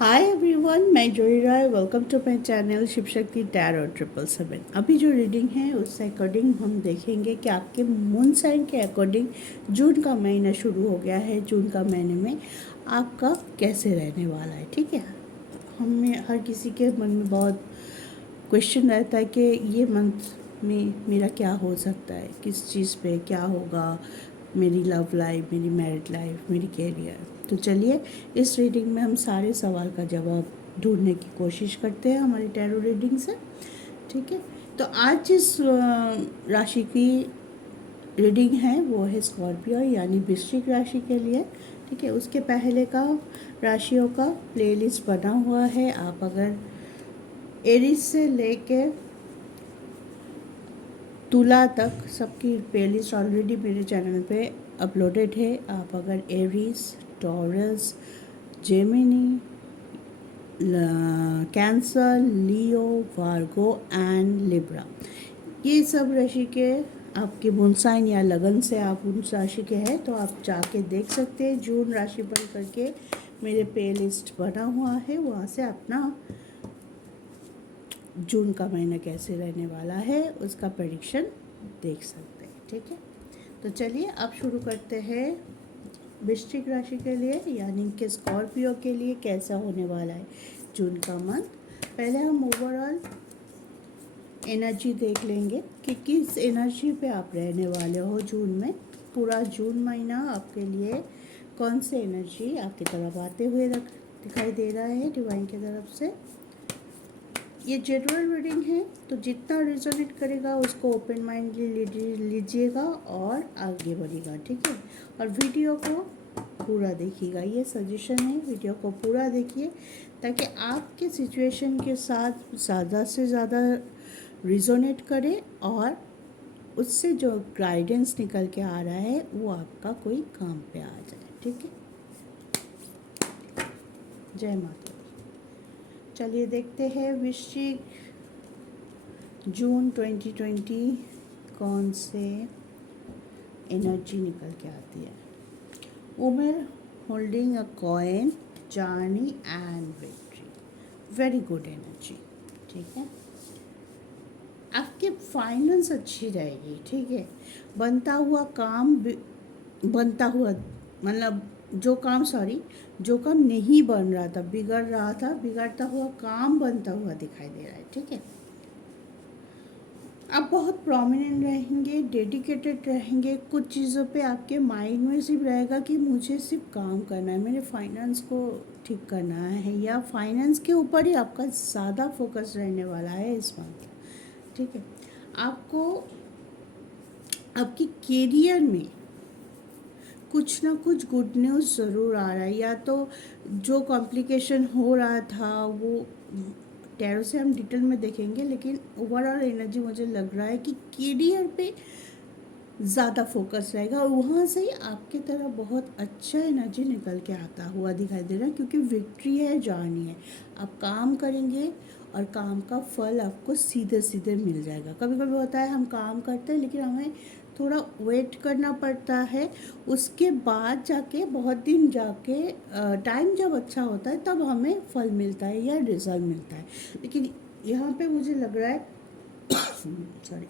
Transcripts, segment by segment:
हाय everyone, मैं Joi Rai. Welcome to my channel Shiv Shakti tarot 777। अभी जो रीडिंग है उससे अकॉर्डिंग हम देखेंगे कि आपके मून साइन के अकॉर्डिंग जून का महीना शुरू हो गया है। जून का महीने में आपका कैसे रहने वाला है। ठीक है, हमें हर किसी के मन में बहुत क्वेश्चन रहता है कि ये मंथ में मेरा क्या हो सकता है, किस चीज़ पे क्या होगा, मेरी लव लाइफ, मेरी मैरिड लाइफ, मेरी कैरियर। तो चलिए इस रीडिंग में हम सारे सवाल का जवाब ढूंढने की कोशिश करते हैं हमारी टैरो रीडिंग से। ठीक है, तो आज जिस राशि की रीडिंग है वो है स्कॉर्पियो यानी वृश्चिक राशि के लिए। ठीक है, उसके पहले का राशियों का प्लेलिस्ट बना हुआ है। आप अगर एरीज से लेके तुला तक सबकी प्लेलिस्ट ऑलरेडी मेरे चैनल पे अपलोडेड है। आप अगर Aries, Taurus, Gemini, Cancer, Leo, Virgo and Libra, ये सब राशि के आपके मून साइन या लगन से आप उन राशि के हैं तो आप जाके देख सकते हैं। जून राशि बन करके मेरे प्ले लिस्ट बना हुआ है, वहाँ से अपना जून का महीना कैसे रहने वाला है उसका प्रेडिक्शन देख सकते हैं। ठीक है, तो चलिए अब शुरू करते हैं वृश्चिक राशि के लिए यानी कि स्कॉर्पियो के लिए कैसा होने वाला है जून का मंथ। पहले हम ओवरऑल एनर्जी देख लेंगे कि किस एनर्जी पे आप रहने वाले हो जून में। पूरा जून महीना आपके लिए कौन से एनर्जी आपकी तरफ आते हुए दिखाई दे रहा है डिवाइन की तरफ से। ये जनरल रीडिंग है तो जितना रिजोनेट करेगा उसको ओपन माइंडली लीजिएगा और आगे बढ़ेगा। ठीक है, और वीडियो को पूरा देखिएगा, ये सजेशन है, वीडियो को पूरा देखिए ताकि आपके सिचुएशन के साथ ज़्यादा से ज़्यादा रिजोनेट करे और उससे जो गाइडेंस निकल के आ रहा है वो आपका कोई काम पे आ जाए। ठीक है, जय माता दी। चलिए देखते हैं वृश्चिक जून 2020 कौन से एनर्जी निकल के आती है। Women holding a coin, journey and victory, very good energy. ठीक है, आपके फाइनेंस अच्छी रहेगी। ठीक है, बनता हुआ काम बनता हुआ मतलब जो काम नहीं बन रहा था, बिगड़ रहा था, बिगड़ता हुआ काम बनता हुआ दिखाई दे रहा है। ठीक है, आप बहुत प्रोमिनेंट रहेंगे, डेडिकेटेड रहेंगे। कुछ चीज़ों पे आपके माइंड में सिर्फ रहेगा कि मुझे सिर्फ काम करना है, मेरे फाइनेंस को ठीक करना है, या फाइनेंस के ऊपर ही आपका ज़्यादा फोकस रहने वाला है इस मंथ। ठीक है, आपको आपकी कैरियर में कुछ ना कुछ गुड न्यूज़ ज़रूर आ रहा है। या तो जो कॉम्प्लिकेशन हो रहा था वो टैरो से हम डिटेल में देखेंगे, लेकिन ओवरऑल एनर्जी मुझे लग रहा है कि कैरियर पे ज़्यादा फोकस रहेगा और वहाँ से ही आपकी तरफ बहुत अच्छा एनर्जी निकल के आता हुआ दिखाई दे रहा है, क्योंकि विक्ट्री है, जर्नी है। आप काम करेंगे और काम का फल आपको सीधे सीधे मिल जाएगा। कभी कभी होता है हम काम करते हैं लेकिन हमें थोड़ा वेट करना पड़ता है, उसके बाद जाके बहुत दिन जाके टाइम जब अच्छा होता है तब हमें फल मिलता है या रिजल्ट मिलता है। लेकिन यहाँ पे मुझे लग रहा है सॉरी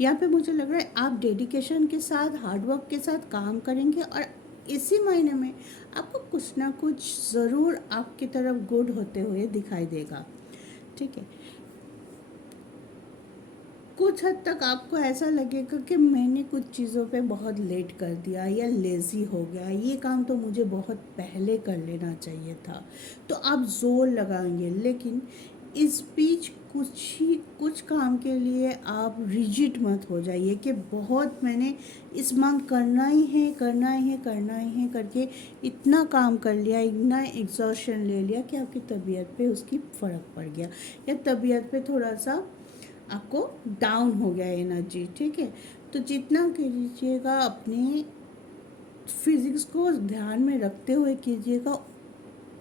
यहाँ पे मुझे लग रहा है आप डेडिकेशन के साथ, हार्डवर्क के साथ काम करेंगे और इसी महीने में आपको कुछ ना कुछ ज़रूर आपकी तरफ गुड होते हुए दिखाई देगा। ठीक है, कुछ हद तक आपको ऐसा लगेगा कि मैंने कुछ चीज़ों पे बहुत लेट कर दिया या लेज़ी हो गया, ये काम तो मुझे बहुत पहले कर लेना चाहिए था, तो आप ज़ोर लगाएंगे। लेकिन इस बीच कुछ काम के लिए आप रिजिड मत हो जाइए कि बहुत मैंने इस मंथ करना ही है, करना ही है, करना ही है करके इतना काम कर लिया, इतना एग्जॉशन ले लिया कि आपकी तबीयत पे उसकी फ़र्क पड़ गया या तबीयत पे थोड़ा सा आपको डाउन हो गया एनर्जी। ठीक है, तो जितना कीजिएगा अपने फिजिक्स को ध्यान में रखते हुए कीजिएगा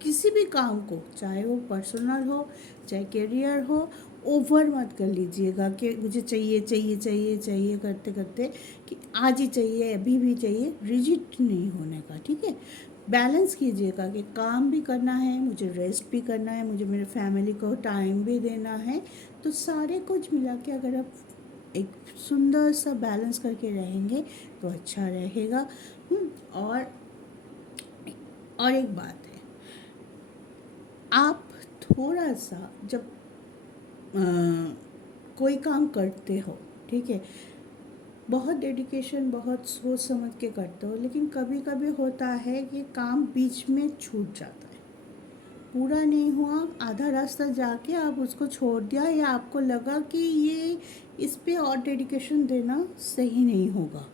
किसी भी काम को, चाहे वो पर्सनल हो चाहे करियर हो। ओवर मत कर लीजिएगा कि मुझे चाहिए चाहिए चाहिए चाहिए करते करते कि आज ही चाहिए, अभी भी चाहिए, रिजिड नहीं होने का। ठीक है, बैलेंस कीजिएगा कि काम भी करना है, मुझे रेस्ट भी करना है, मुझे मेरे फैमिली को टाइम भी देना है। तो सारे कुछ मिला के अगर आप एक सुंदर सा बैलेंस करके रहेंगे तो अच्छा रहेगा। और एक बात है, आप थोड़ा सा जब कोई काम करते हो, ठीक है, बहुत डेडिकेशन, बहुत सोच समझ के करते हो, लेकिन कभी कभी होता है कि काम बीच में छूट जाता है, पूरा नहीं हुआ, आधा रास्ता जाके आप उसको छोड़ दिया, या आपको लगा कि ये इस पे और डेडिकेशन देना सही नहीं होगा।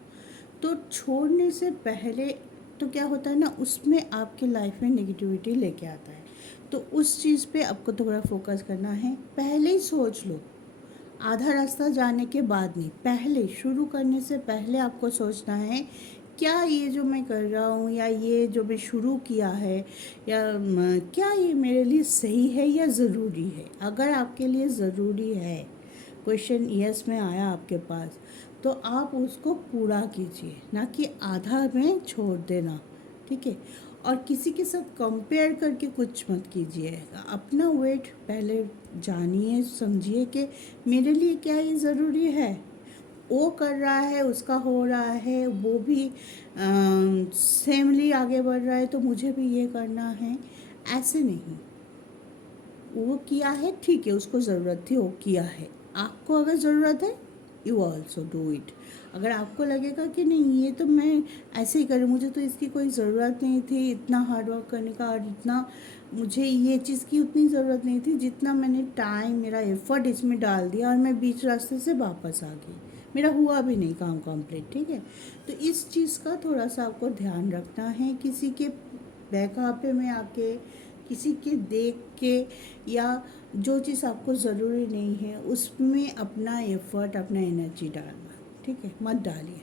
तो छोड़ने से पहले तो क्या होता है ना, उसमें आपके लाइफ में नेगेटिविटी लेके आता है। तो उस चीज़ पे आपको थोड़ा फोकस करना है, पहले ही सोच लो, आधा रास्ता जाने के बाद नहीं, पहले शुरू करने से पहले आपको सोचना है, क्या ये जो मैं कर रहा हूँ या ये जो मैं शुरू किया है, या क्या ये मेरे लिए सही है या ज़रूरी है। अगर आपके लिए ज़रूरी है, क्वेश्चन यस में आया आपके पास, तो आप उसको पूरा कीजिए, ना कि आधा में छोड़ देना, ठीक है। और किसी के साथ कंपेयर करके कुछ मत कीजिएगा, अपना वेट पहले जानिए, समझिए कि मेरे लिए क्या ये ज़रूरी है। वो कर रहा है, उसका हो रहा है, वो भी सेमली आगे बढ़ रहा है, तो मुझे भी ये करना है, ऐसे नहीं। वो किया है, ठीक है, उसको ज़रूरत थी, वो किया है, आपको अगर ज़रूरत है, यू ऑल्सो डू इट। अगर आपको लगेगा कि नहीं, ये तो मैं ऐसे ही करूँ, मुझे तो इसकी कोई ज़रूरत नहीं थी, इतना हार्ड वर्क करने का, और इतना मुझे ये चीज़ की उतनी ज़रूरत नहीं थी जितना मैंने टाइम, मेरा एफर्ट इसमें डाल दिया, और मैं बीच रास्ते से वापस आ गई, मेरा हुआ भी नहीं काम कंप्लीट, ठीक है। तो इस चीज़ का थोड़ा सा आपको ध्यान रखना है, किसी के बहकावे में आके, किसी के देख के, या जो चीज़ आपको ज़रूरी नहीं है उसमें अपना एफर्ट, अपना एनर्जी डालना, ठीक है, मत डालिए।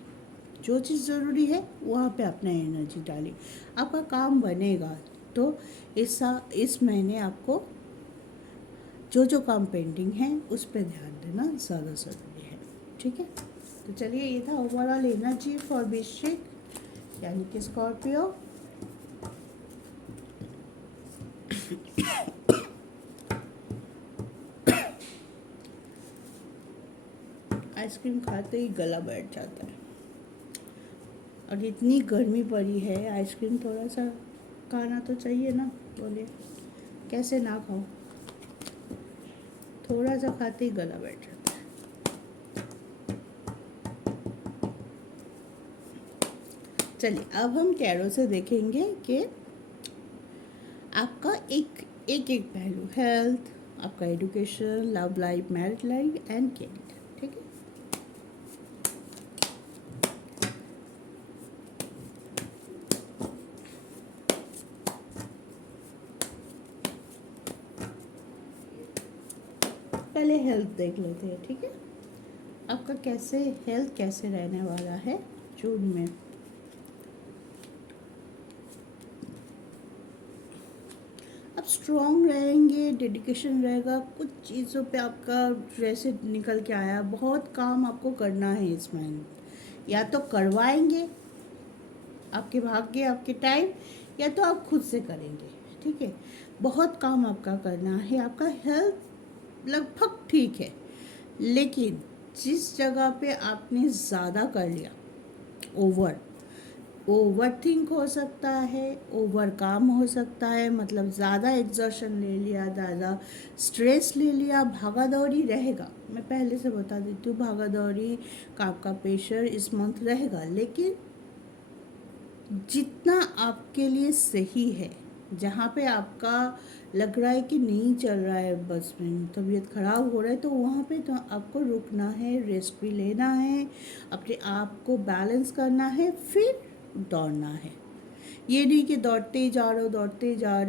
जो चीज़ ज़रूरी है वहाँ पे अपना एनर्जी डालिए, आपका काम बनेगा। तो इस महीने आपको जो जो काम पेंडिंग है उस पर ध्यान देना ज़्यादा ज़रूरी है, ठीक है। तो चलिए, ये था ओवरऑल एनर्जी फॉर वृश्चिक यानी कि स्कॉर्पियो। आइसक्रीम खाते ही गला बैठ जाता है, और इतनी गर्मी पड़ी है, आइसक्रीम थोड़ा सा खाना तो चाहिए ना, बोलिए कैसे ना खाओ, थोड़ा सा खाते ही गला बैठ जाता है। चलिए, अब हम टैरो से देखेंगे कि आपका एक पहलू, हेल्थ, आपका education, love life, married life and career, ठीक है। पहले हेल्थ देख लेते हैं, ठीक है। आपका हेल्थ कैसे रहने वाला है जून में। आप स्ट्रॉन्ग रहेंगे, डेडिकेशन रहेगा, कुछ चीज़ों पे आपका जैसे निकल के आया, बहुत काम आपको करना है इस महीने, या तो करवाएंगे आपके भाग्य, आपके टाइम, या तो आप खुद से करेंगे, ठीक है। बहुत काम आपका करना है, आपका हेल्थ लगभग ठीक है, लेकिन जिस जगह पे आपने ज़्यादा कर लिया, ओवर थिंक हो सकता है, ओवर काम हो सकता है, मतलब ज़्यादा एग्जर्शन ले लिया, ज़्यादा स्ट्रेस ले लिया, भागा दौड़ी रहेगा। मैं पहले से बता देती हूँ, भागा दौड़ी का आपका प्रेशर इस मंथ रहेगा, लेकिन जितना आपके लिए सही है, जहाँ पे आपका लग रहा है कि नहीं चल रहा है, बस में तबीयत ख़राब हो रहा है, तो वहाँ पे तो आपको रुकना है, रेस्ट भी लेना है, अपने आप को बैलेंस करना है, फिर दौड़ना है। ये नहीं कि दौड़ते जा रहे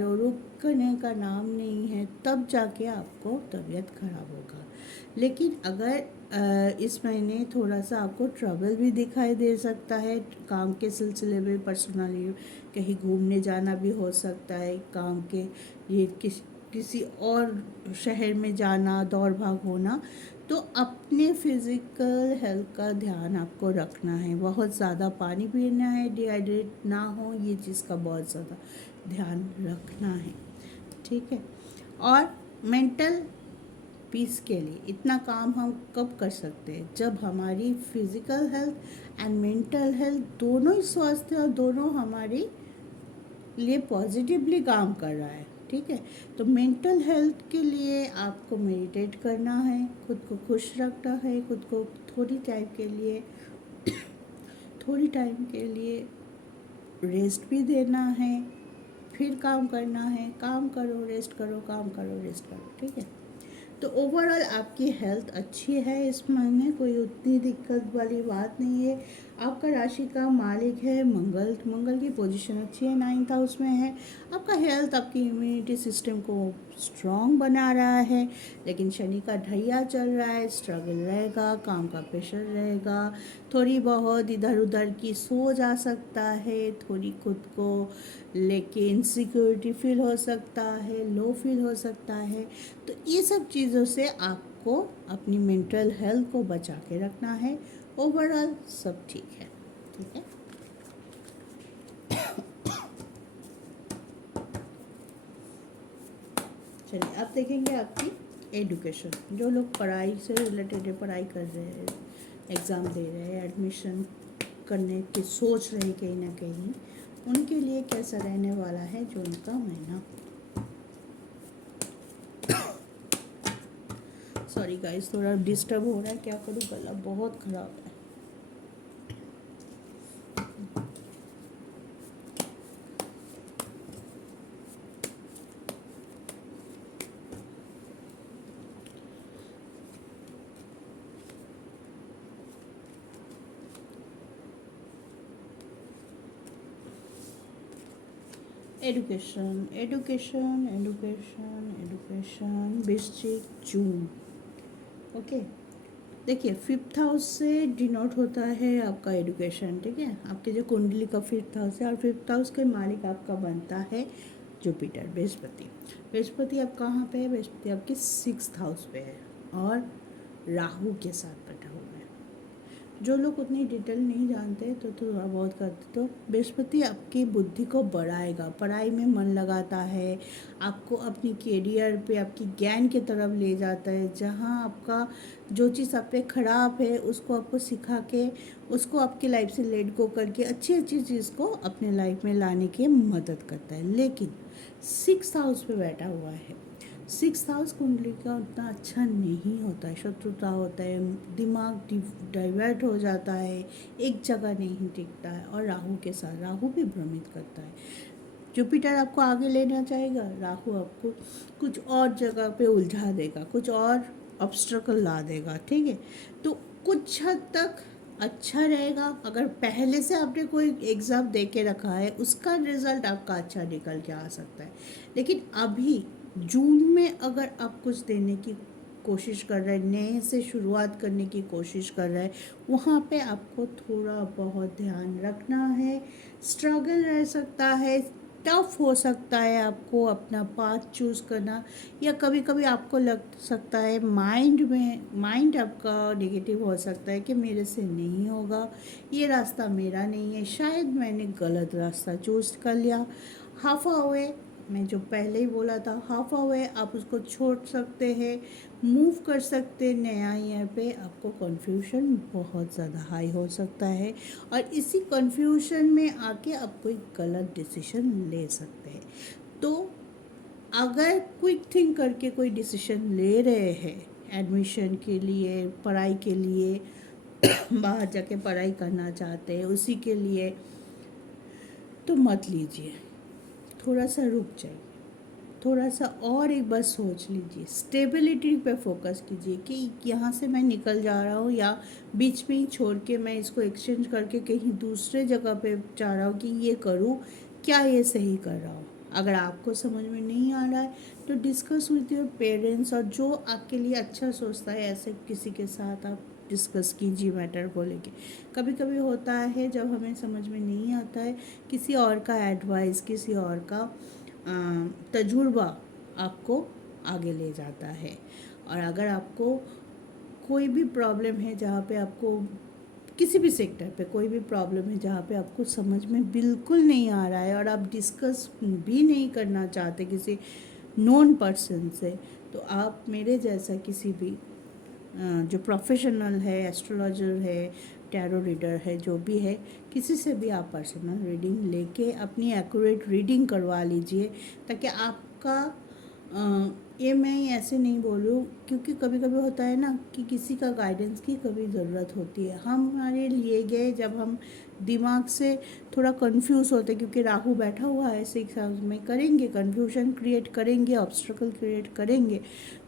हो, रुकने का नाम नहीं है, तब जाके आपको तबीयत ख़राब होगा। लेकिन अगर इस महीने थोड़ा सा आपको ट्रबल भी दिखाई दे सकता है, काम के सिलसिले में, पर्सनली कहीं घूमने जाना भी हो सकता है, काम के ये किसी और शहर में जाना, दौड़ भाग होना, तो अपने फिज़िकल हेल्थ का ध्यान आपको रखना है, बहुत ज़्यादा पानी पीना है, डिहाइड्रेट ना हो, ये चीज़ का बहुत ज़्यादा ध्यान रखना है, ठीक है। और मेंटल पीस के लिए इतना काम हम कब कर सकते हैं, जब हमारी physical health and mental health दोनों ही स्वस्थ है और दोनों हमारी लिए पॉजिटिवली काम कर रहा है, ठीक है। तो मेंटल हेल्थ के लिए आपको मेडिटेट करना है, खुद को खुश रखना है, खुद को थोड़ी टाइम के लिए रेस्ट भी देना है, फिर काम करना है, काम करो रेस्ट करो, काम करो रेस्ट करो, ठीक है। तो ओवरऑल आपकी हेल्थ अच्छी है इस महीने, कोई उतनी दिक्कत वाली बात नहीं है। आपका राशि का मालिक है मंगल, मंगल की पोजीशन अच्छी है, 9th हाउस में है। आपका हेल्थ आपकी इम्यूनिटी सिस्टम को स्ट्रॉन्ग बना रहा है, लेकिन शनि का ढैया चल रहा है, स्ट्रगल रहेगा, काम का प्रेशर रहेगा, थोड़ी बहुत इधर उधर की सोच आ सकता है, थोड़ी खुद को लेके इनसिक्योरिटी फील हो सकता है, लो फील हो सकता है। तो ये सब चीज़ों से आपको अपनी मेंटल हेल्थ को बचा के रखना है। ओवरऑल सब ठीक है, ठीक है। चलिए अब देखेंगे आपकी एजुकेशन। जो लोग पढ़ाई से रिलेटेड है, पढ़ाई कर रहे हैं, एग्ज़ाम दे रहे हैं, एडमिशन करने की सोच रहे हैं कहीं ना कहीं, उनके लिए कैसा रहने वाला है जून का महीना। सॉरी गाइस, थोड़ा डिस्टर्ब हो रहा है, क्या करूँ, गला बहुत ख़राब है। एडुकेशन एडुकेशन एडुकेशन एडुकेशन वृश्चिक जून, ओके। देखिए 5th हाउस से डिनोट होता है आपका एडुकेशन, ठीक है। आपके जो कुंडली का 5th हाउस है, और 5th हाउस के मालिक आपका बनता है जुपिटर, बृहस्पति। बृहस्पति आप कहाँ पे है, बृहस्पति आपके 6th हाउस पे है और राहु के साथ बैठा हुआ है। जो लोग उतनी डिटेल नहीं जानते तो थोड़ा बहुत करते, तो बृहस्पति आपकी बुद्धि को बढ़ाएगा, पढ़ाई में मन लगाता है, आपको अपनी कैरियर पे, आपकी ज्ञान की तरफ ले जाता है, जहाँ आपका जो चीज़ आप पे खराब है उसको आपको सिखा के, उसको आपकी लाइफ से लेट गो करके अच्छी अच्छी चीज़ को अपने लाइफ में लाने की मदद करता है। लेकिन 6th हाउस पे बैठा हुआ है, 6th हाउस कुंडली का उतना अच्छा नहीं होता है, शत्रुता होता है, दिमाग डाइवर्ट हो जाता है, एक जगह नहीं टिकता है, और राहु के साथ राहु भी भ्रमित करता है। जुपिटर आपको आगे लेना चाहेगा, राहु आपको कुछ और जगह पे उलझा देगा, कुछ और ऑब्स्ट्रकल ला देगा, ठीक है। तो कुछ हद तक अच्छा रहेगा, अगर पहले से आपने कोई एग्ज़ाम दे के रखा है, उसका रिज़ल्ट आपका अच्छा निकल के आ सकता है। लेकिन अभी जून में अगर आप कुछ देने की कोशिश कर रहे हैं, नए से शुरुआत करने की कोशिश कर रहे हैं, वहाँ पे आपको थोड़ा बहुत ध्यान रखना है। स्ट्रगल रह सकता है, टफ हो सकता है आपको अपना पाथ चूज़ करना, या कभी कभी आपको लग सकता है माइंड आपका नेगेटिव हो सकता है कि मेरे से नहीं होगा, ये रास्ता मेरा नहीं है, शायद मैंने गलत रास्ता चूज़ कर लिया। हाफ अवे, मैं जो पहले ही बोला था, हाफ अवे आप उसको छोड़ सकते हैं, मूव कर सकते हैं। नया ईयर पे आपको कन्फ्यूजन बहुत ज़्यादा हाई हो सकता है, और इसी कन्फ्यूजन में आके आप कोई गलत डिसीजन ले सकते हैं। तो अगर क्विक थिंक करके कोई डिसीजन ले रहे हैं एडमिशन के लिए, पढ़ाई के लिए, बाहर जाके पढ़ाई करना चाहते हैं उसी के लिए, तो मत लीजिए, थोड़ा सा रुक जाइए, थोड़ा सा और एक बार सोच लीजिए, स्टेबिलिटी पे फोकस कीजिए कि यहाँ से मैं निकल जा रहा हूँ, या बीच में ही छोड़ के मैं इसको एक्सचेंज करके कहीं दूसरे जगह पे जा रहा हूँ कि ये करूँ, क्या ये सही कर रहा हूँ। अगर आपको समझ में नहीं आ रहा है तो डिस्कस विद योर पेरेंट्स, और जो आपके लिए अच्छा सोचता है ऐसे किसी के साथ आप डिस्कस कीजिए मैटर को लेके। कभी कभी होता है जब हमें समझ में नहीं आता है, किसी और का एडवाइस, किसी और का तजुर्बा आपको आगे ले जाता है। और अगर आपको कोई भी प्रॉब्लम है जहाँ पे आपको किसी भी सेक्टर पे कोई भी प्रॉब्लम है जहाँ पे आपको समझ में बिल्कुल नहीं आ रहा है और आप डिस्कस भी नहीं करना चाहते किसी नॉन पर्सन से, तो आप मेरे जैसा किसी भी जो प्रोफेशनल है, एस्ट्रोलॉजर है, टैरो रीडर है, जो भी है, किसी से भी आप पर्सनल रीडिंग लेके अपनी एक्यूरेट रीडिंग करवा लीजिए, ताकि आपका ये मैं ऐसे नहीं बोलूँ, क्योंकि कभी कभी होता है ना कि किसी का गाइडेंस की कभी ज़रूरत होती है। हमारे लिए गए जब हम दिमाग से थोड़ा कंफ्यूज होते, क्योंकि राहु बैठा हुआ है 6 हाउस में, करेंगे कन्फ्यूजन क्रिएट करेंगे, ऑब्स्ट्रकल क्रिएट करेंगे,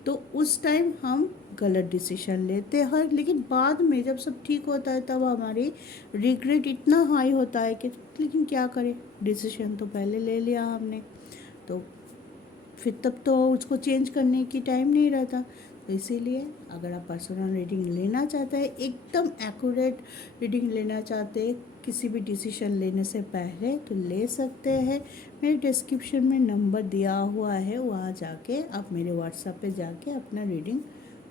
तो उस टाइम हम गलत डिसीजन लेते हैं। लेकिन बाद में जब सब ठीक होता है तब हमारी रिग्रेट इतना हाई होता है कि लेकिन क्या करें, डिसीजन तो पहले ले लिया हमने, तो फिर तब तो उसको चेंज करने की टाइम नहीं रहता। तो इसीलिए अगर आप पर्सनल रीडिंग लेना चाहते हैं, एकदम एक्यूरेट रीडिंग लेना चाहते हैं किसी भी डिसीजन लेने से पहले, तो ले सकते हैं। मेरे डिस्क्रिप्शन में नंबर दिया हुआ है, वहाँ जाके आप मेरे व्हाट्सएप पे जाके अपना रीडिंग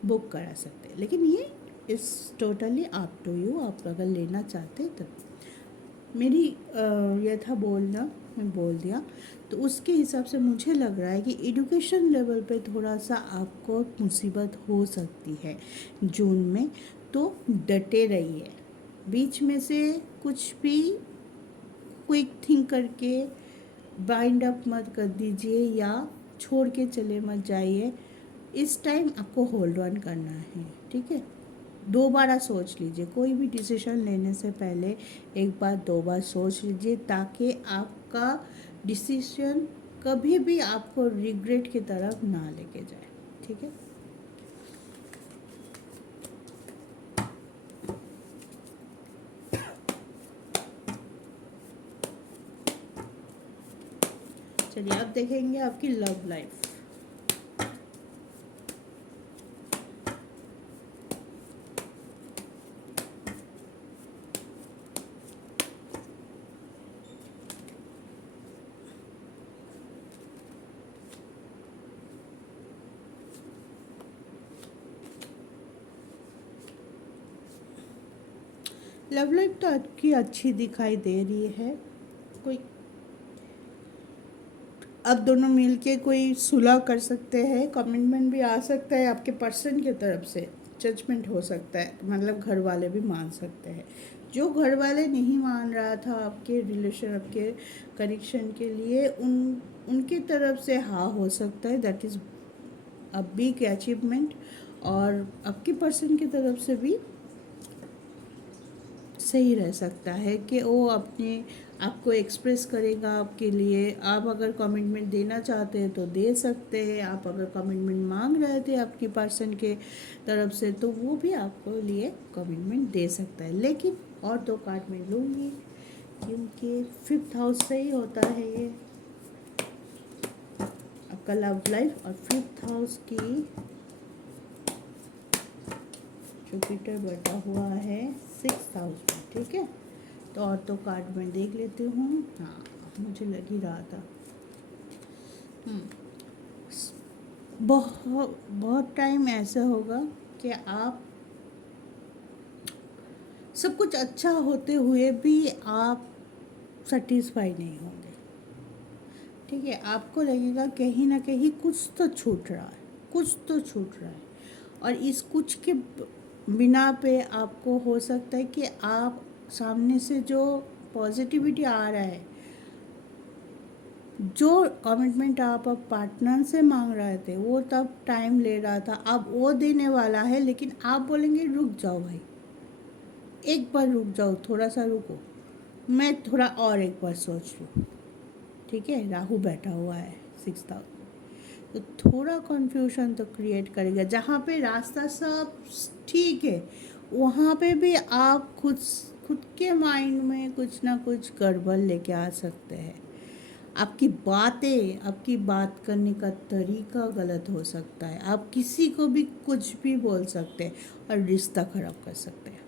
बुक करा सकते हैं। लेकिन ये इस टोटली आप टू यू, आप अगर लेना चाहते हैं तब। मेरी यह था बोलना, मैं बोल दिया। तो उसके हिसाब से मुझे लग रहा है कि एजुकेशन लेवल पे थोड़ा सा आपको मुसीबत हो सकती है जून में, तो डटे रहिए। बीच में से कुछ भी क्विक थिंक करके बाइंड अप मत कर दीजिए या छोड़ के चले मत जाइए। इस टाइम आपको होल्ड ऑन करना है, ठीक है। दोबारा सोच लीजिए, कोई भी डिसीजन लेने से पहले एक बार दो बार सोच लीजिए, ताकि आपका डिसीजन कभी भी आपको रिग्रेट की तरफ ना लेके जाए, ठीक है। चलिए अब देखेंगे आपकी लव लाइफ। लव लाइफ तो आपकी अच्छी दिखाई दे रही है। कोई अब दोनों मिल के कोई सुलह कर सकते हैं, कमिटमेंट भी आ सकता है आपके पर्सन की तरफ से, जजमेंट हो सकता है, मतलब घर वाले भी मान सकते हैं। जो घर वाले नहीं मान रहा था आपके रिलेशन, आपके कनेक्शन के लिए, उनकी तरफ से हाँ हो सकता है, that is a big achievement. और आपकी पर्सन की तरफ से भी सही रह सकता है कि वो अपने आपको एक्सप्रेस करेगा आपके लिए। आप अगर कमिटमेंट देना चाहते हैं तो दे सकते हैं, आप अगर कमिटमेंट मांग रहे थे आपकी पर्सन के तरफ से, तो वो भी आपको लिए कमिटमेंट दे सकता है। लेकिन और दो कार्ड में लूँगी, क्योंकि 5th हाउस सही होता है ये आपका लव लाइफ, और 5th हाउस की जुपिटर बैठा हुआ है 6th हाउस में, ठीक है। तो और तो कार्ड में देख लेती हूँ, हाँ मुझे लग ही रहा था। बहुत बहुत टाइम ऐसा होगा कि आप सब कुछ अच्छा होते हुए भी आप सेटिस्फाई नहीं होंगे, ठीक है। आपको लगेगा कहीं ना कहीं कुछ तो छूट रहा है, कुछ तो छूट रहा है, और इस कुछ के बिना पे आपको हो सकता है कि आप सामने से जो पॉजिटिविटी आ रहा है, जो कमिटमेंट आप अब पार्टनर से मांग रहे थे, वो तब टाइम ले रहा था, अब वो देने वाला है। लेकिन आप बोलेंगे रुक जाओ भाई, एक बार रुक जाओ, थोड़ा सा रुको, मैं थोड़ा और एक बार सोच लूँ, ठीक है। राहु बैठा हुआ है 6th हाउस, तो थोड़ा कन्फ्यूजन तो क्रिएट करेगा। जहाँ पे रास्ता सब ठीक है, वहाँ पे भी आप खुद के माइंड में कुछ ना कुछ गड़बड़ लेके आ सकते हैं। आपकी बातें, आपकी बात करने का तरीका गलत हो सकता है, आप किसी को भी कुछ भी बोल सकते हैं और रिश्ता खराब कर सकते हैं,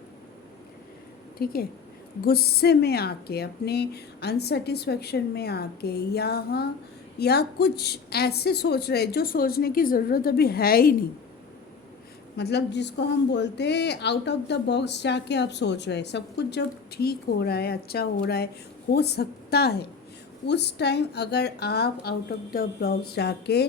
ठीक है। गुस्से में आके, अपने अनसेटिस्फैक्शन में आके, या कुछ ऐसे सोच रहे जो सोचने की ज़रूरत अभी है ही नहीं, मतलब जिसको हम बोलते हैं आउट ऑफ द बॉक्स जाके आप सोच रहे हैं, सब कुछ जब ठीक हो रहा है, अच्छा हो रहा है, हो सकता है, उस टाइम अगर आप आउट ऑफ द बॉक्स जाके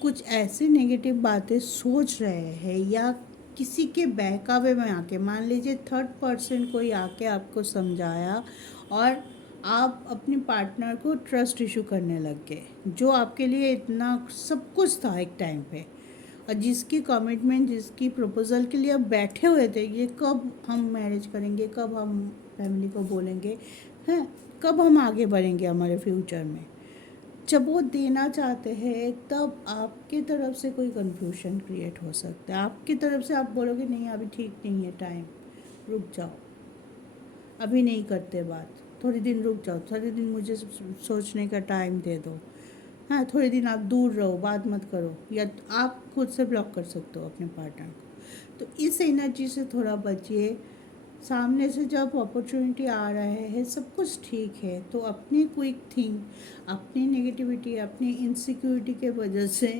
कुछ ऐसी नेगेटिव बातें सोच रहे हैं या किसी के बहकावे में आके, मान लीजिए थर्ड पर्सन कोई आके आपको समझाया और आप अपने पार्टनर को ट्रस्ट इशू करने लग गए, जो आपके लिए इतना सब कुछ था एक टाइम पे, और जिसकी कमिटमेंट, जिसकी प्रपोज़ल के लिए आप बैठे हुए थे, ये कब हम मैरिज करेंगे, कब हम फैमिली को बोलेंगे हैं, कब हम आगे बढ़ेंगे हमारे फ्यूचर में, जब वो देना चाहते हैं तब आपकी तरफ से कोई कन्फ्यूजन क्रिएट हो सकता है, आपकी तरफ से आप बोलोगे नहीं अभी ठीक नहीं है टाइम, रुक जाओ, अभी नहीं करते बात, थोड़ी दिन रुक जाओ, थोड़ी दिन मुझे सोचने का टाइम दे दो, हाँ थोड़े दिन आप दूर रहो, बात मत करो, या आप खुद से ब्लॉक कर सकते हो अपने पार्टनर को। तो इस एनर्जी से थोड़ा बचिए। सामने से जब अपॉर्चुनिटी आ रहे हैं, सब कुछ ठीक है, तो अपनी क्विक थिंक, अपनी नेगेटिविटी, अपनी इनसिक्योरिटी के वजह से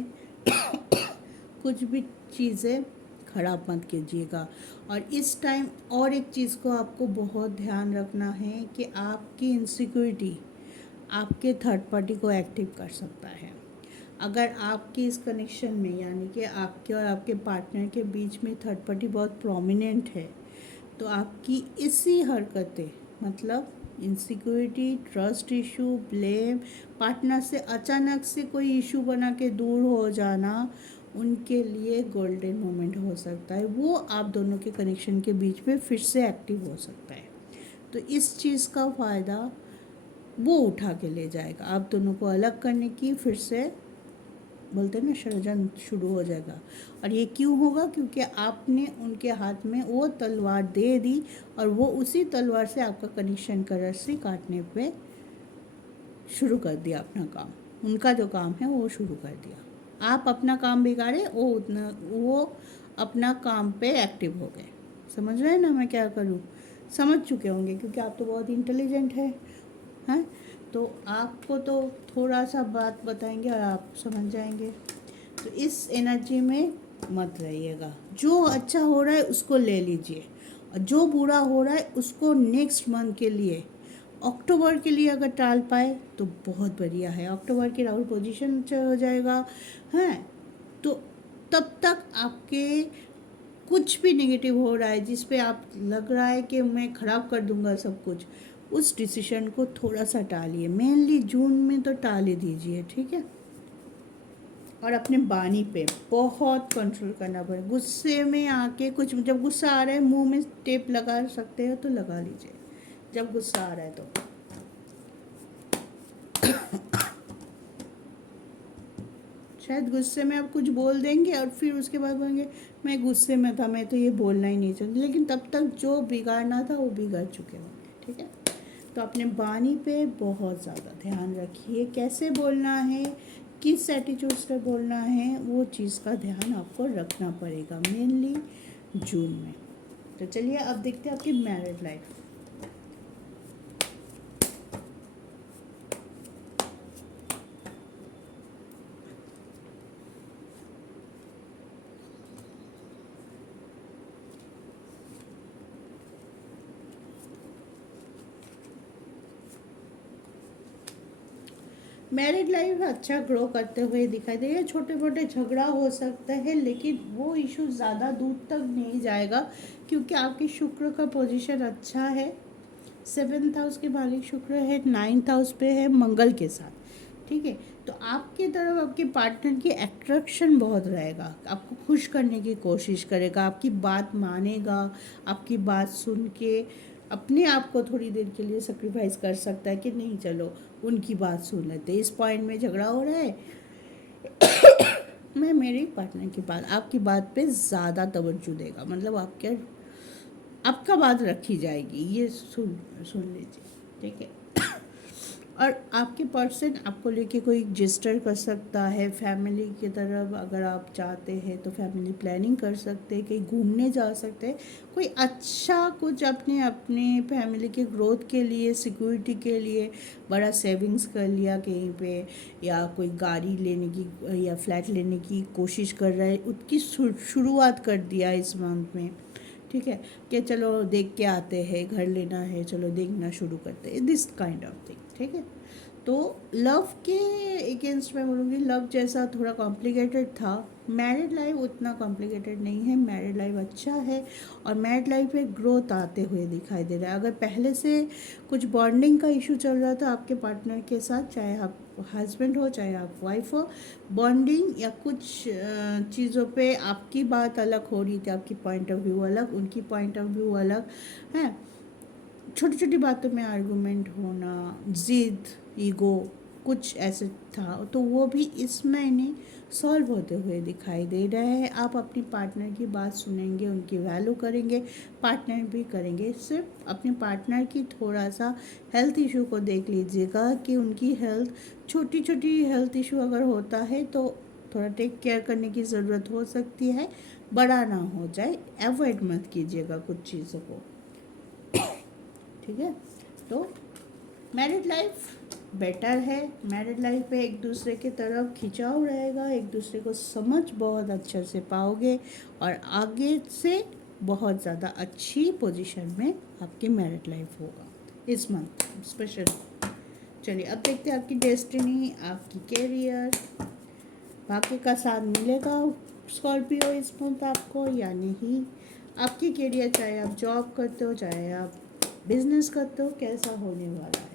कुछ भी चीज़ें खराब मत कीजिएगा। और इस टाइम और एक चीज़ को आपको बहुत ध्यान रखना है कि आपकी इनसिक्योरिटी आपके थर्ड पार्टी को एक्टिव कर सकता है। अगर आपकी इस कनेक्शन में, यानी कि आपके और आपके पार्टनर के बीच में थर्ड पार्टी बहुत प्रोमिनेंट है, तो आपकी इसी हरकतें, मतलब insecurity, trust issue, blame, partner से अचानक से कोई इशू बना के दूर हो जाना, उनके लिए गोल्डन मोमेंट हो सकता है, वो आप दोनों के कनेक्शन के बीच में फिर से एक्टिव हो सकता है। तो इस चीज़ का फ़ायदा वो उठा के ले जाएगा, आप दोनों को अलग करने की फिर से बोलते हैं ना षड्यंत्र शुरू हो जाएगा। और ये क्यों होगा? क्योंकि आपने उनके हाथ में वो तलवार दे दी और वो उसी तलवार से आपका कनेक्शन का रस्सी काटने पे शुरू कर दिया अपना काम, उनका जो काम है वो शुरू कर दिया। आप अपना काम बिगाड़े, वो अपना काम पे एक्टिव हो गए। समझ रहे हैं ना मैं क्या करूँ? समझ चुके होंगे क्योंकि आप तो बहुत इंटेलिजेंट हैं। तो आपको तो थोड़ा सा बात बताएंगे और आप समझ जाएंगे। तो इस एनर्जी में मत रहिएगा। जो अच्छा हो रहा है उसको ले लीजिए, और जो बुरा हो रहा है उसको नेक्स्ट मंथ के लिए, अक्टूबर के लिए अगर टाल पाए तो बहुत बढ़िया है। अक्टूबर की राहुल पोजीशन हो जाएगा, हैं, तो तब तक आपके कुछ भी नेगेटिव हो रहा है जिस पे आप लग रहा है कि मैं ख़राब कर दूंगा सब कुछ, उस डिसीजन को थोड़ा सा टालिए। मेनली जून में तो टाल ही दीजिए, ठीक है। और अपने वाणी पे बहुत कंट्रोल करना पड़ेगा। गुस्से में आके कुछ, जब गुस्सा आ रहा है मुंह में टेप लगा सकते हो तो लगा लीजिए जब गुस्सा आ रहा है तो। शायद गुस्से में आप कुछ बोल देंगे और फिर उसके बाद बोलेंगे मैं गुस्से में था, मैं तो ये बोलना ही नहीं चाहती, लेकिन तब तक जो बिगाड़ना था वो बिगड़ चुके होंगे, ठीक है। तो अपने वाणी पे बहुत ज़्यादा ध्यान रखिए, कैसे बोलना है, किस एटीट्यूड से बोलना है, वो चीज़ का ध्यान आपको रखना पड़ेगा मेनली जून में। तो चलिए अब देखते हैं आपकी मैरिड लाइफ। मैरिड लाइफ अच्छा ग्रो करते हुए दिखाई दे रहा है। छोटे मोटे झगड़ा हो सकता है लेकिन वो इशू ज़्यादा दूर तक नहीं जाएगा क्योंकि आपके शुक्र का पोजीशन अच्छा है। 7th हाउस के मालिक शुक्र है, 9th हाउस पे है मंगल के साथ, ठीक है। तो आपकी तरफ आपके पार्टनर की अट्रैक्शन बहुत रहेगा, आपको खुश करने की कोशिश करेगा, आपकी बात मानेगा, आपकी बात सुन के अपने आप को थोड़ी देर के लिए सेक्रीफाइस कर सकता है कि नहीं चलो उनकी बात सुन लेते, इस पॉइंट में झगड़ा हो रहा है मैं मेरे पार्टनर की बात, आपकी बात पे ज़्यादा तवज्जो देगा, मतलब आपका बात रखी जाएगी, ये सुन लीजिए, ठीक है। और आपके पर्सन आपको लेके कोई जेस्चर कर सकता है फैमिली की तरफ। अगर आप चाहते हैं तो फैमिली प्लानिंग कर सकते हैं, कहीं घूमने जा सकते हैं, कोई अच्छा कुछ अपने अपने फैमिली के ग्रोथ के लिए, सिक्योरिटी के लिए बड़ा सेविंग्स कर लिया कहीं पे, या कोई गाड़ी लेने की या फ्लैट लेने की कोशिश कर रहा है, उसकी शुरुआत कर दिया इस मंथ में। ठीक है, कि चलो देख के आते हैं, घर लेना है, चलो देखना शुरू करते हैं, दिस काइंड ऑफ थिंग। ठीक है, तो लव के अगेंस्ट मैं बोलूँगी, लव जैसा थोड़ा कॉम्प्लिकेटेड था, मैरिड लाइफ उतना कॉम्प्लिकेटेड नहीं है, मैरिड लाइफ अच्छा है। और मैरिड लाइफ में ग्रोथ आते हुए दिखाई दे रहा है। अगर पहले से कुछ बॉन्डिंग का इशू चल रहा था आपके पार्टनर के साथ, चाहे आप हस्बैंड हो चाहे आप वाइफ हो, बॉन्डिंग या कुछ चीज़ों पे आपकी बात अलग हो रही थी, आपकी पॉइंट ऑफ व्यू अलग, उनकी पॉइंट ऑफ व्यू अलग है, छोटी छोटी बातों में आर्गुमेंट होना, ज़िद, ईगो, कुछ ऐसे था, तो वो भी इस महीने सॉल्व होते हुए दिखाई दे रहे हैं। आप अपनी पार्टनर की बात सुनेंगे, उनकी वैल्यू करेंगे, पार्टनर भी करेंगे। सिर्फ अपने पार्टनर की थोड़ा सा हेल्थ इशू को देख लीजिएगा कि उनकी हेल्थ, छोटी छोटी हेल्थ इशू अगर होता है तो थोड़ा टेक केयर करने की ज़रूरत हो सकती है, बड़ा ना हो जाए, अवॉइड मत कीजिएगा कुछ चीज़ों को। ठीक है, तो मैरिड लाइफ बेटर है। मैरिड लाइफ में एक दूसरे की तरफ खिंचाव रहेगा, एक दूसरे को समझ बहुत अच्छे से पाओगे, और आगे से बहुत ज़्यादा अच्छी पोजीशन में आपकी मैरिड लाइफ होगा इस मंथ स्पेशल। चलिए अब देखते हैं आपकी डेस्टिनी, आपकी कैरियर, भाग्य का साथ मिलेगा स्कॉर्पियो इस मंथ आपको या नहीं। आपकी कैरियर, चाहे आप जॉब करते हो चाहे आप बिजनेस करते हो, कैसा होने वाला है।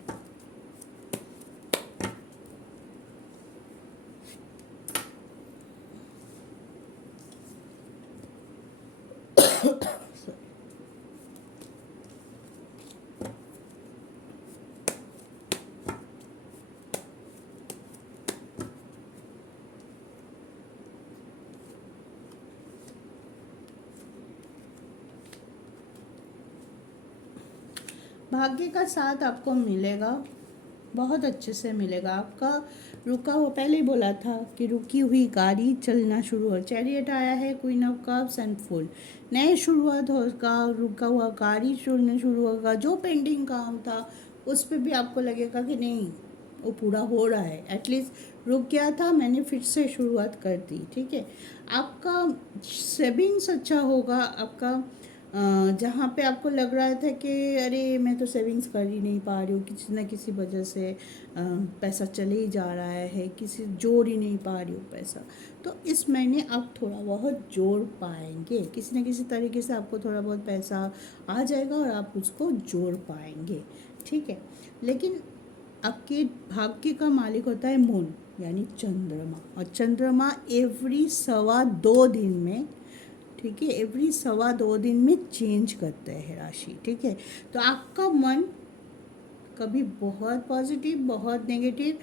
भाग्य का साथ आपको मिलेगा, बहुत अच्छे से मिलेगा। आपका रुका हुआ, पहले ही बोला था कि रुकी हुई गाड़ी चलना शुरू हो। चैरियट आया है, queen of cups and full, नए शुरुआत होगा, रुका हुआ गाड़ी चलना शुरू होगा। जो पेंडिंग काम था उस पर भी आपको लगेगा कि नहीं वो पूरा हो रहा है, एटलीस्ट रुक गया था, मैंने फिर से शुरुआत कर दी। ठीक है, आपका सेविंग्स अच्छा होगा। आपका जहाँ पे आपको लग रहा था कि अरे मैं तो सेविंग्स कर ही नहीं पा रही हूँ, किसी न किसी वजह से पैसा चले ही जा रहा है, किसी जोड़ ही नहीं पा रही हूँ पैसा, तो इस महीने आप थोड़ा बहुत जोड़ पाएंगे, किसी न किसी तरीके से आपको थोड़ा बहुत पैसा आ जाएगा और आप उसको जोड़ पाएंगे। ठीक है, लेकिन आपके भाग्य का मालिक होता है मून यानी चंद्रमा, और चंद्रमा एवरी 2.25 दिन में, ठीक है, एवरी 2.25 दिन में चेंज करते हैं राशि। ठीक है, तो आपका मन कभी बहुत पॉजिटिव बहुत नेगेटिव,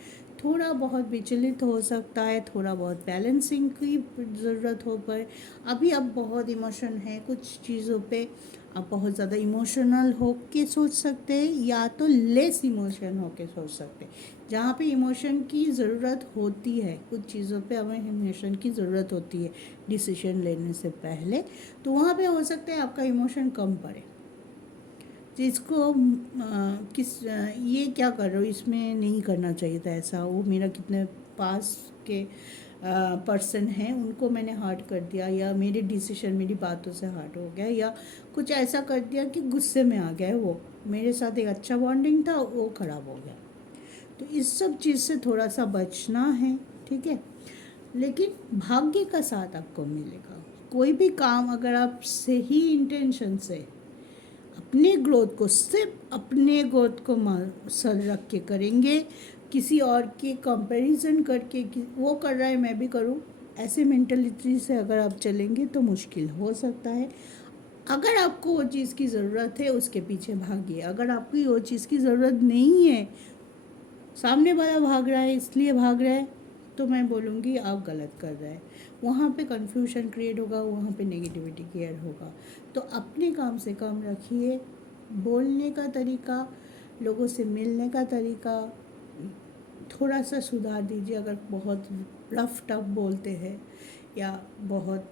थोड़ा बहुत विचलित हो सकता है, थोड़ा बहुत बैलेंसिंग की ज़रूरत हो पर अभी आप बहुत इमोशन है कुछ चीज़ों पे, आप बहुत ज़्यादा इमोशनल हो के सोच सकते हैं या तो लेस इमोशन हो के सोच सकते हैं। जहाँ पे इमोशन की ज़रूरत होती है, कुछ चीज़ों पे हमें इमोशन की ज़रूरत होती है डिसीजन लेने से पहले, तो वहाँ पे हो सकता है आपका इमोशन कम पड़े, जिसको ये क्या कर रहे हो, इसमें नहीं करना चाहिए था ऐसा, वो मेरा कितने पास के पर्सन हैं उनको मैंने हर्ट कर दिया, या मेरे डिसीजन मेरी बातों से हर्ट हो गया, या कुछ ऐसा कर दिया कि गुस्से में आ गया, वो मेरे साथ एक अच्छा बॉन्डिंग था वो ख़राब हो गया। तो इस सब चीज़ से थोड़ा सा बचना है। ठीक है, लेकिन भाग्य का साथ आपको मिलेगा। कोई भी काम अगर आप सही इंटेंशन से अपने ग्रोथ को, सिर्फ अपने ग्रोथ को सर रख के करेंगे, किसी और के कंपैरिजन करके कि वो कर रहा है मैं भी करूं, ऐसे मेंटलिटी से अगर आप चलेंगे तो मुश्किल हो सकता है। अगर आपको वो चीज़ की ज़रूरत है उसके पीछे भागिए, अगर आपकी वो चीज़ की ज़रूरत नहीं है, सामने वाला भाग रहा है इसलिए भाग रहा है, तो मैं बोलूँगी आप गलत कर रहे हैं। वहाँ पे कन्फ्यूजन क्रिएट होगा, वहाँ पे नेगेटिविटी क्रिएट होगा। तो अपने काम से काम रखिए, बोलने का तरीका, लोगों से मिलने का तरीका, थोड़ा सा सुधार दीजिए। अगर बहुत रफ टफ बोलते हैं या बहुत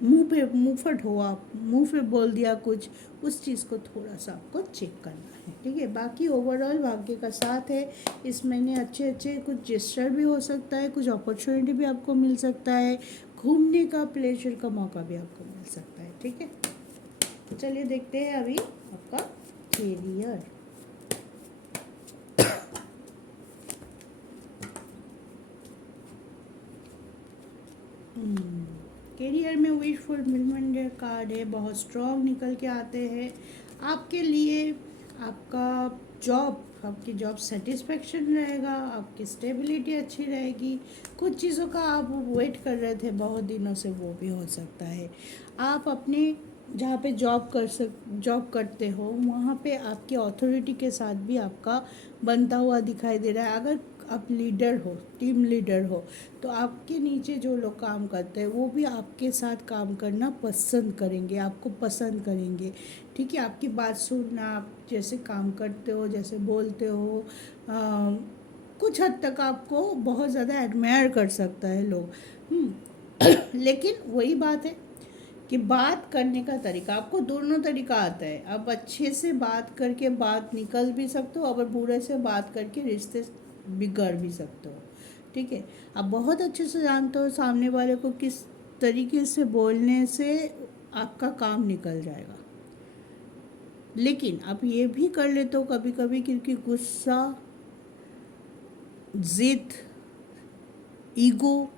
मुंहफट हो, आप मुंह पे बोल दिया कुछ, उस चीज़ को थोड़ा सा आपको चेक करना है, ठीक है। बाकी ओवरऑल भाग्य का साथ है। इस महीने अच्छे अच्छे कुछ जेस्चर भी हो सकता है, कुछ अपॉर्चुनिटी भी आपको मिल सकता है, घूमने का प्लेजर का मौका भी आपको मिल सकता है, ठीक है। चलिए देखते हैं अभी आपका कैरियर। करियर में विश फुलफिलमेंट कार्ड है, बहुत स्ट्रॉन्ग निकल के आते हैं आपके लिए। आपका जॉब, आपकी जॉब सेटिस्फेक्शन रहेगा, आपकी स्टेबिलिटी अच्छी रहेगी। कुछ चीज़ों का आप वेट कर रहे थे बहुत दिनों से, वो भी हो सकता है। आप अपने जहाँ पे जॉब करते हो वहाँ पे आपकी अथॉरिटी के साथ भी आपका बनता हुआ दिखाई दे रहा है। अगर आप लीडर हो, टीम लीडर हो, तो आपके नीचे जो लोग काम करते हैं वो भी आपके साथ काम करना पसंद करेंगे, आपको पसंद करेंगे, ठीक है। आपकी बात सुनना, आप जैसे काम करते हो, जैसे बोलते हो, कुछ हद तक आपको बहुत ज़्यादा एडमायर कर सकता है लोग। लेकिन वही बात है कि बात करने का तरीका, आपको दोनों तरीका आता है। आप अच्छे से बात करके बात निकल भी सकते हो, और बुरे से बात करके रिश्ते बिगड़ भी सकते हो, ठीक है। आप बहुत अच्छे से जानते हो सामने वाले को किस तरीके से बोलने से आपका काम निकल जाएगा। लेकिन आप ये भी कर लेते हो कभी कभी, क्योंकि गुस्सा, जिद, ईगो,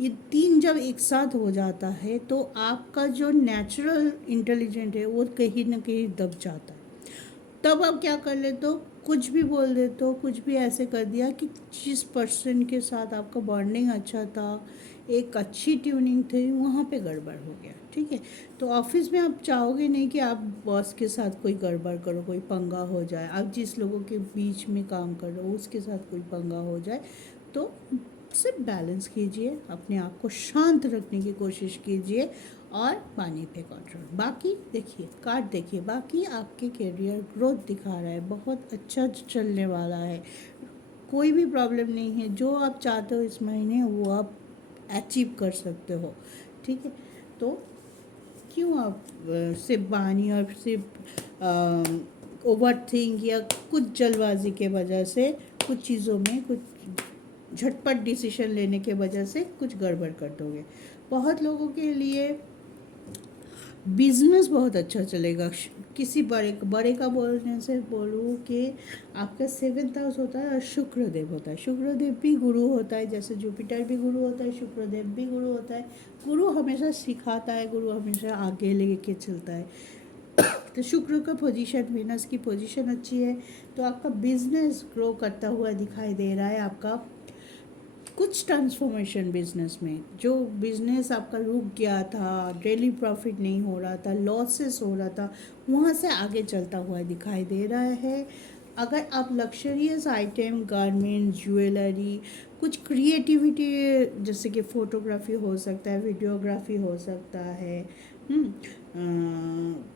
ये तीन जब एक साथ हो जाता है तो आपका जो नेचुरल इंटेलिजेंट है वो कहीं ना कहीं दब जाता है। तब आप क्या कर लेते हो, कुछ भी बोल देते हो, कुछ भी ऐसे कर दिया कि जिस पर्सन के साथ आपका बॉन्डिंग अच्छा था, एक अच्छी ट्यूनिंग थी, वहाँ पे गड़बड़ हो गया, ठीक है। तो ऑफिस में आप चाहोगे नहीं कि आप बॉस के साथ कोई गड़बड़ करो, कोई पंगा हो जाए। आप जिस लोगों के बीच में काम कर रहे हो उसके साथ कोई पंगा हो जाए, तो सिर्फ बैलेंस कीजिए, अपने आप को शांत रखने की कोशिश कीजिए और पानी पे कंट्रोल। बाकी देखिए कार्ड, देखिए बाकी आपके करियर ग्रोथ दिखा रहा है, बहुत अच्छा चलने वाला है, कोई भी प्रॉब्लम नहीं है। जो आप चाहते हो इस महीने वो आप अचीव कर सकते हो, ठीक है। तो क्यों आप सिर्फ बहानी और सिर्फ ओवर थिंक या कुछ जल्दबाजी के वजह से, कुछ चीज़ों में कुछ झटपट डिसीजन लेने के वजह से कुछ गड़बड़ कर दोगे। बहुत लोगों के लिए बिजनेस बहुत अच्छा चलेगा। किसी बड़े बड़े का बोलने से बोलूँ कि आपका 7th हाउस होता है और शुक्रदेव होता है। शुक्रदेव भी गुरु होता है, जैसे जुपिटर भी गुरु होता है, शुक्रदेव भी गुरु होता है। गुरु हमेशा सिखाता है, गुरु हमेशा आगे लेके चलता है। तो शुक्र का पोजीशन, वीनस की पोजीशन अच्छी है, तो आपका बिजनेस ग्रो करता हुआ दिखाई दे रहा है। आपका कुछ ट्रांसफॉर्मेशन बिजनेस में, जो बिजनेस आपका रुक गया था, डेली प्रॉफिट नहीं हो रहा था, लॉसेस हो रहा था, वहाँ से आगे चलता हुआ दिखाई दे रहा है। अगर आप लग्जरियस आइटम, गारमेंट, ज्वेलरी, कुछ क्रिएटिविटी, जैसे कि फ़ोटोग्राफी हो सकता है, वीडियोग्राफी हो सकता है,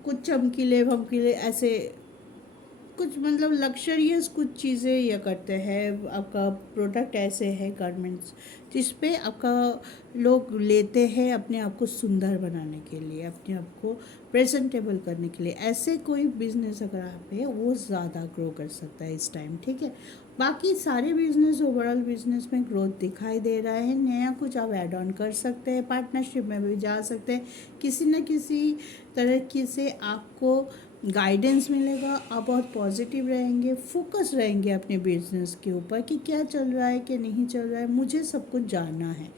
कुछ चमकीले वमकीले ऐसे कुछ मतलब लग्जरियस कुछ चीज़ें ये करते हैं। आपका प्रोडक्ट ऐसे है गारमेंट्स जिस पे आपका लोग लेते हैं अपने आप को सुंदर बनाने के लिए, अपने आप को प्रेजेंटेबल करने के लिए। ऐसे कोई बिजनेस अगर आप है वो ज़्यादा ग्रो कर सकता है इस टाइम, ठीक है। बाकी सारे बिजनेस, ओवरऑल बिजनेस में ग्रोथ दिखाई दे रहा है। नया कुछ आप ऐड ऑन कर सकते हैं, पार्टनरशिप में भी जा सकते हैं, किसी न किसी तरह से आपको गाइडेंस मिलेगा। आप बहुत पॉजिटिव रहेंगे, फोकस रहेंगे अपने बिजनेस के ऊपर कि क्या चल रहा है, क्या नहीं चल रहा है, मुझे सब कुछ जानना है,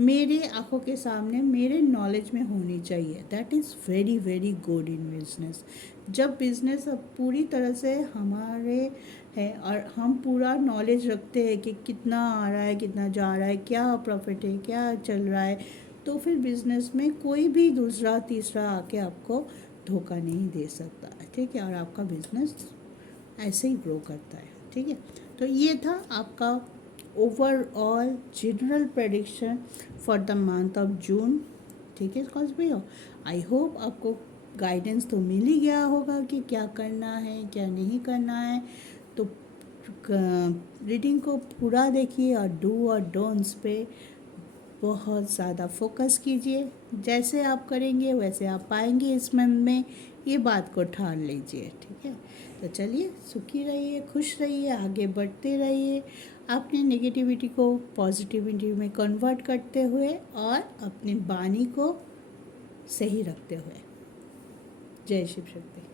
मेरे आंखों के सामने, मेरे नॉलेज में होनी चाहिए। That is very very good in business. जब बिजनेस अब पूरी तरह से हमारे है और हम पूरा नॉलेज रखते हैं कि कितना आ रहा है, कितना जा रहा है, क्या प्रॉफिट है, क्या चल रहा है, तो फिर बिजनेस में कोई भी दूसरा तीसरा आके आपको धोखा नहीं दे सकता, ठीक है। और आपका बिजनेस ऐसे ही ग्रो करता है, ठीक है। तो ये था आपका overall general prediction for the month of June, ठीक है स्कॉर्पियो। आई होप आपको गाइडेंस तो मिल ही गया होगा कि क्या करना है, क्या नहीं करना है। तो रीडिंग को पूरा देखिए और डू और डोंट्स पे बहुत ज़्यादा फोकस कीजिए। जैसे आप करेंगे वैसे आप पाएंगे इस मन में, ये बात को ठान लीजिए, ठीक है। तो चलिए, सुखी रहिए, खुश रहिए, आगे बढ़ते रहिए, अपनी नेगेटिविटी को पॉजिटिविटी में कन्वर्ट करते हुए और अपनी वाणी को सही रखते हुए। जय शिव शक्ति।